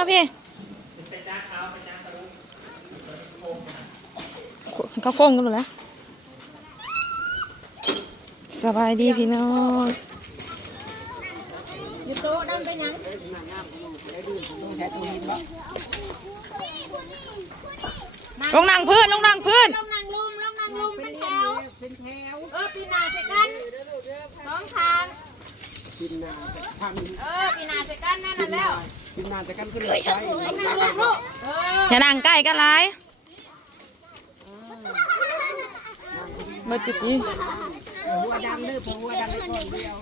มาพี่เขาโค้งกันหมดแล้ว สบายดีพี่น้องอยู่โต๊ะนั่นเป็นหยังลงนั่งพื้นลงนั่งพื้นลงนางลุมลงนางลุมเป็นแถวเป็นแถวเออปีหนาเสร็จกันสองทางกินนาทเออปีหนาเสร็จกันนั่นน่ะแล้วำ กินนาแต่กันก็เลยใช้ลงนางลุมลูกเอออย่านั่งใกล้กันไรมาจุดนี้หัวดังเด้อพอหัวดังได้ก่อนเดียว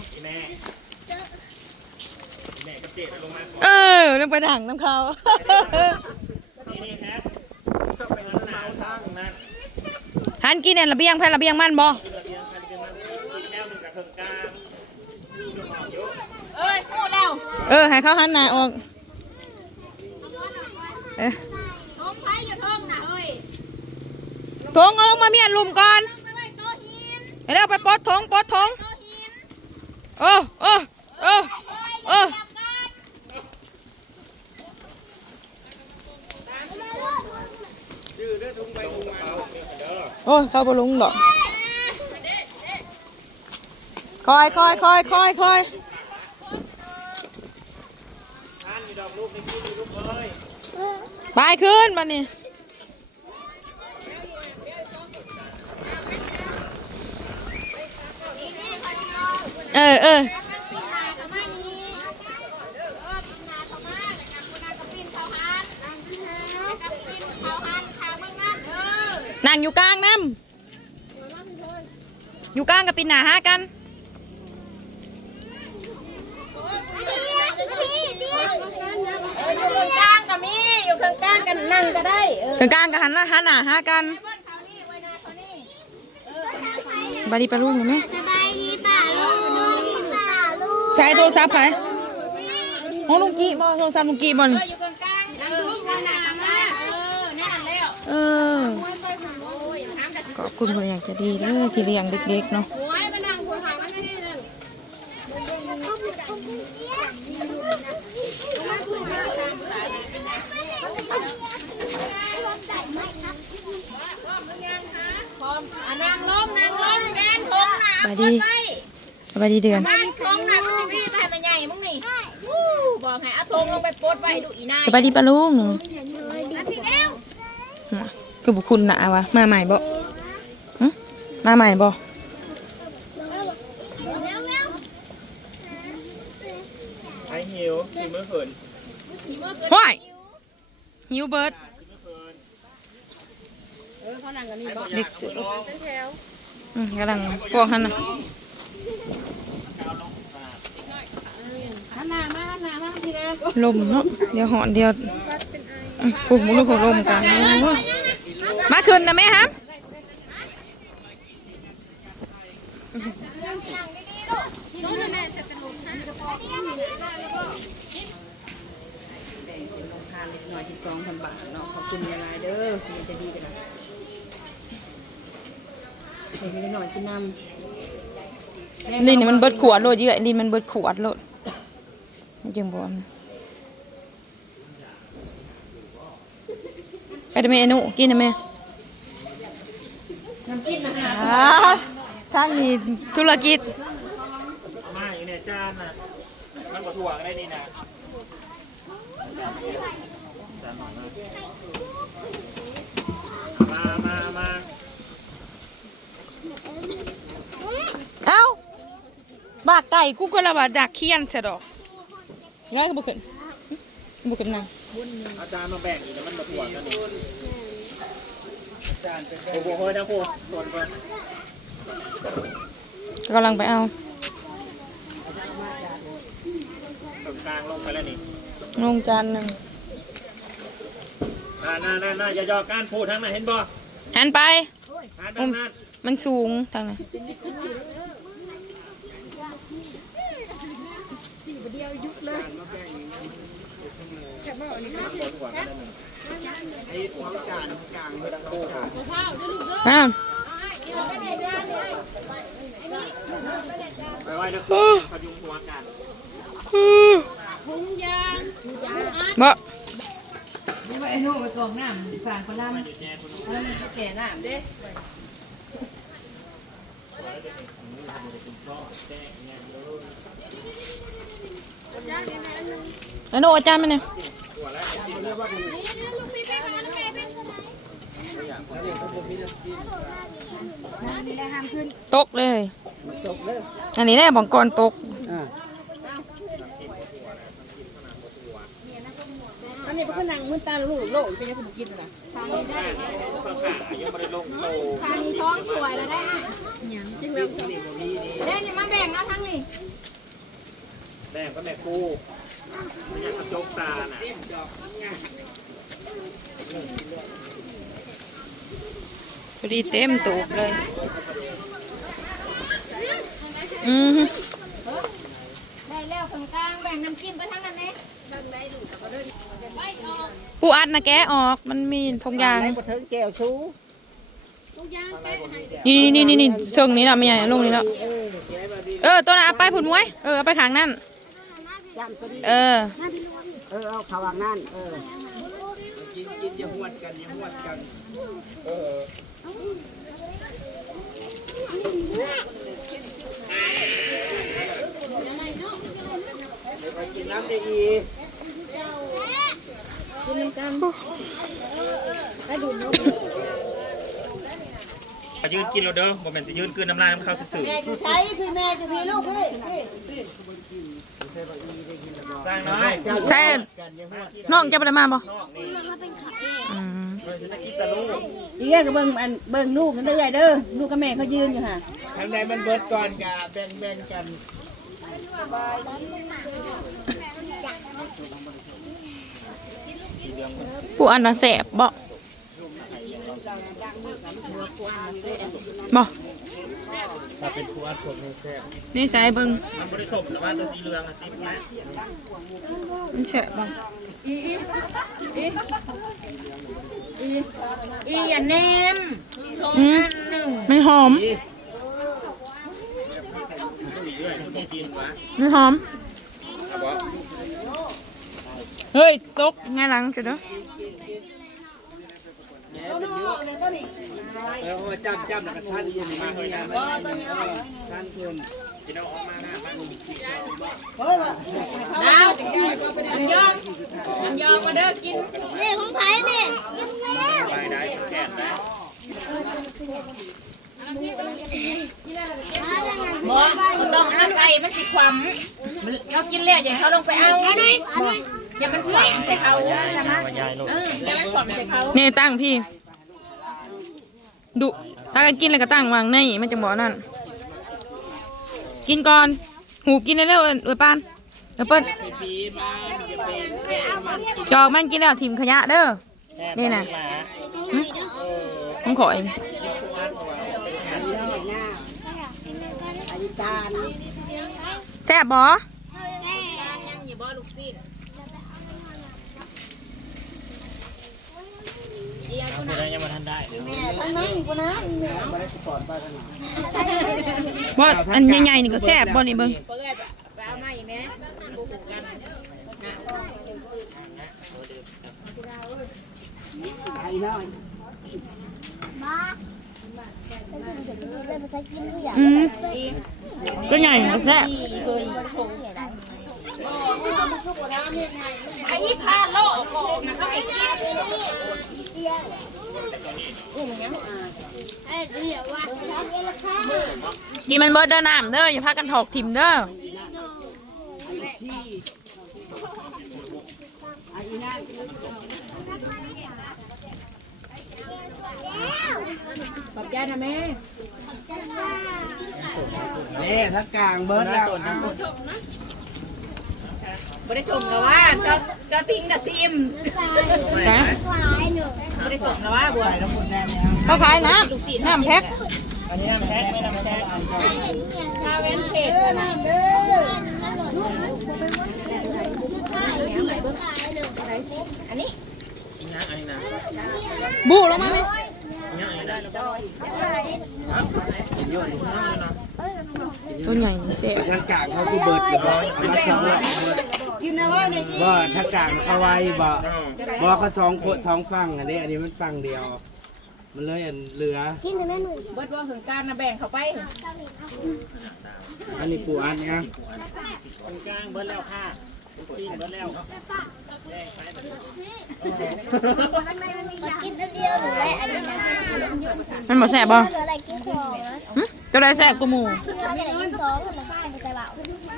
เออลงไปดังน้ำเขาหันกินเนี่ยระเบียงแพนระเบียงมันบ่เอ้ยพูดแล้วเออให้เขาหันหน้าออก เอ๊ะท้องไผ่อยู่ท้องน่ะเฮ้ยทงเอาลงมาเมียนลุมก่อนไปไว้โต๊ะหินไปเร็วไปปลดทงปลดทงโต๊ะหินเออเออเออเออจับกันดื้อเด้อทุ่งไปทุ่งมาโอ้ยเข้าบลุงดอกคอยคอยคอยคอยคอยไปขึ้นมานี่เออเออปีหนาเข้ามานี่เออปีหนาเข้ามาแล้วกันปีหนา ก็ปีนเข้าหันแล้นเข้าหนขาเบิ่งนั่นเออนั่งอยู่กลางน้ำอยู่กลางกับปินหนาหากันอยู่างกันนั่งก็ได้เออถึงกลางกับหันหน้าหันหน้าหากันเบิ้ลเขานี่ไว้นะเขานี่บาดีปลาลูกเห็นไหมสบายดีป่าลูกป่าลูกใช้โทรศัพท์ไปของลุงกี้บ่โทรศัพท์ลุงกี้บ่เอนี่ออยู่ตรงกลางเออข้างหน้ามาเออนั่นแล้วเออ โอ้ยถามกันสิขอบคุณคนอยากจะดีเด้อที่เลี้ยงเด็กๆเนาะ โอ้ยไปนั่งคนหางมันนี่นั่น พร้อมอะนั่งล้มนั่งล้มแกนทงหนาบาดีบาดีเดือนบ้านทงหนาคุณพี่ไปมันใหญ่มึงนี่วู้บอกให้เอาทงลงไปปลดไว้ดูอีนายสบายดีปลาลูกหนูคือบุคุณหนาวะมาใหม่บ่หึมาใหม่บ่ ไอ้หิว หิวเมื่อคืนห้วยหิวเบิร์ดเออเขานั่งกันนี่บอกเด็กสุดอืมกำลังพวกหันน่ะหันหน้ามาหันหน้ามาทีละลมเนาะเดี๋ยวหอนเดี๋ยวอืมปุ๊บมุลุกลมกันโอ้ยมาขึ้นนะแม่ครับ ทานเล็กน้ อยที่สองพันบาทเนาะขอบคุณเวลาเด้อมันจะดีกันนะเห็นเล็กน้อยที่นำลินนี่มันเบิดขวดโลดเยอะลินมันเบิดขวดโลดมันจึงบอกไปได้ไหมไอ้หนุกินได้ไหมน้ำกินนะฮะข้างนี้ธุรกิจมาอยู่ในจานน่ะมันก็ถ่วงได้นี่นะ มามามาเอ้าบากไก่กูก็ละว่าดักเคียนเถอะดอกย้อยก็บุขึ้นบุขึ้นนั่งอาจารย์มาแบ่งอยู่แต่มันมาถ่วงกันนี่โอ้โหเฮ้ยนะพวกโดนก่อนกำลังไปเอาตรงกลางลงไปแล้วนี่ลงจานหนึ่ง น่าน่าน่าน่าอย่ายอการพูดทั้งนั้นเห็นบ่หันไป ทานแบบนั้น มันสูงทางไหนนไอ้สองจานกลางเบิดโอ้ค่ะอ้าวไปไว้นะพยุงหัวกัน บ่ ไอ้โน่ไปกองน้ำสารพลังแล้วมันแก่น้ำเด้แล้วโนอาจารย์มันเนี่ยตกเลยตกเลย อันนี้แน่บังกรตกอ่า นนี้เป็นนางมือตาลูกโลกเป็นยังไงกินนะข้าวขายังไม่ได้ลงโตทางนี้ท้องสวยแล้วได้อะได้นี่มาแบ่งเอาทั้งนี้แม่งก็แม่กูไม่อยากกระจกตาน่ะพอดีเต็มตูบเลย อือได้แล้วตรงกลางแบ่งน้ำจิ้มไปทั้งนั้นเอง ปูอัดนะแกะออกมันมีทงยางในบ่ถึงแก้วชูนี่นี่นี่นี่เชิงนี้ละไม่ใหญ่ลงนี่ละเออตัวนั้นเอาไปผุนมวยเออเอาไปขางนั่นจำตัวนี้เออ เออเอาขาวางนั่นเออกินกินอย่าหวดกันอย่าหวดกันเออไปกินน้ำได้อีก ยืนกินเราเด้อบ่แม่นจะยืนกลืนน้ำลายน้ำข้าวซื่อแม่จะใช้พี่แม่จะพี่ลูกพี่พี่ๆสร้างน้อยใช่น้องจะไปได้มาบ่อืมอีกก็เบิ่งอันเบิ่งลูกนั่นเด้อเด้อลูกกับแม่เขายืนอยู่ค่ะทางใดมันเบิดก่อนกะแบ่งแบ่งกัน ปูอัดนะแสบบ่บ่ถ้าเป็นผู้อัดสดมันแซ่บนี่สายเบิ่งมันบ่ได้สมแต่ว่าตัวสีเหลืองอะสีแม่มันแฉะบ่อีอย่าแนมชมอืมอันหนึ่งมันหอมที่กินวะมันหอม เฮ้ย ตกไงหลังจะเด้อเอาหน่อเลยตัวนี้เออจำจำแล้วก็สั้นอยู่นี่นี่นะอ๋อตัวนี้เอาสั้นขึ้นกินเอาออกมาหน้าบ้านเฮ้ยว่ะดาวจะแก้ก็เป็นอันยองอันยองมาเด้อกินนี่ของไผ่นี่ไปได้แก่ได้หมอมันต้องเอาใส่มันสิความมันเรากินแล้วอย่าให้เขาลงไปเอาอ ย่ามันขวามใส่เขาใช่ไหมยายลูกเอออย่ามันขวามใส่เขานี่ตั้งพี่ ดุ ถ้ากินแล้วก็ตั้งวางในมันจะบอกนั่น กินก่อน หูกินเร็วๆเอ้ยปานเอ้ยเปิ้ลจอกมันกินแล้วถิ่มขยะเด้อ นี่นะผมขอเองแซ่บบ่ยังอยู่บ่ลูกซีน ผู้ใดยังมาทันได้แม่ทั้งนั้นอีกนะอีแม่บ่ได้สปอร์ตบ้านนะบ่อันใหญ่ๆนี่ก็แซ่บบ่นี่เบิ่งเปิดไปเอามาอีกนะบูผูกกันไอ้น้อยอืมก็ใหญ่ก็ แซ่บไอ้ยี่พาโลกโกงนะเขาให้กินกินมันเบิดเด้อน้ำเด้ออย่าพากันถอกถิ่มเด้อขอบใจนะแม่เน่ทั้งกลางเบิดแล้ว ไม่ได้ชมแล้วว่าเจ้าเจ้าทิ้งกับซิมนะไม่ได้ชมแล้วว่าบัวเขาขายน้ำน้ำแพ็คอันนี้น้ำแพ็คไม่น้ำแพ็คชาเว้นเพจเด้อน้ำเด้ออีหยังอันนี้นะบูแล้วมาไหมอีหยังอันนี้นะฮะกินเยอะอยู่นะนะตัวใหญ่นี่แซ่บทั้งกลางเขาคือเบิดอยู่ บ่เป็นสองกินนะว่าในอีบ่ถ้ากลางเขาไว้บ่บ่เขาสองคนสองฝั่งอันนี้ อันนี้มันฝั่งเดียว มันเลยอันเหลือเบิดว่าถึงการนะแบ่งเขาไปอันนี้ปูอันเนี้ยตรงกลางเบิดแล้วค่ะปิ้งเบิดแล้วกินเดียวหรืออะไรอันนี้นะมันบ่แซ่บบ่เหลืออะไรกินของนะหึตัวใดแซ่บกูหมู่เราจะได้กินสองคนละบ้านไปเบากลางแบบไปแบบเปิดเพื่อนสาว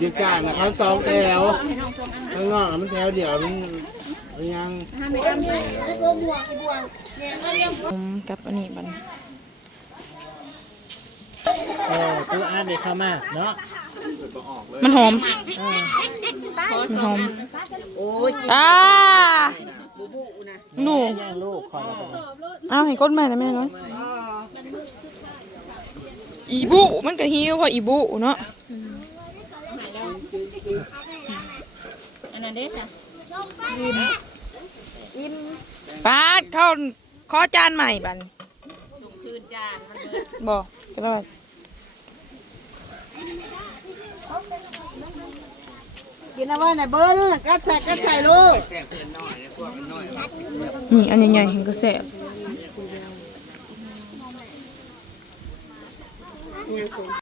ยืนกลางนะเขาสองแถวข้างนอกมันแถวเดียวมันมันยังตัวหมวกไอ้บวงเนี่ยก็เรียกผมกับอันนี้บัดนเออตัวอ่านเด็กเข้ามาเนาะมันหอมมันหอม โอ้ยอ่า บูบูนะหนูแย่งลูกขอแล้วกันเอาให้ก้นใหม่นะแม่น้อยอีบุมันก็หิวเพราะอีบุเนาะอันนั้นเด้จ้ะปาดเข้าขอจานใหม่บันส่งคืนจานมันเบิดบอกก็ได้ กินนะว่าในเบอร์นั่นกัดใส่กัดใส่ลูกนี่อันใหญ่ๆเห็นก็แซ่บยังคง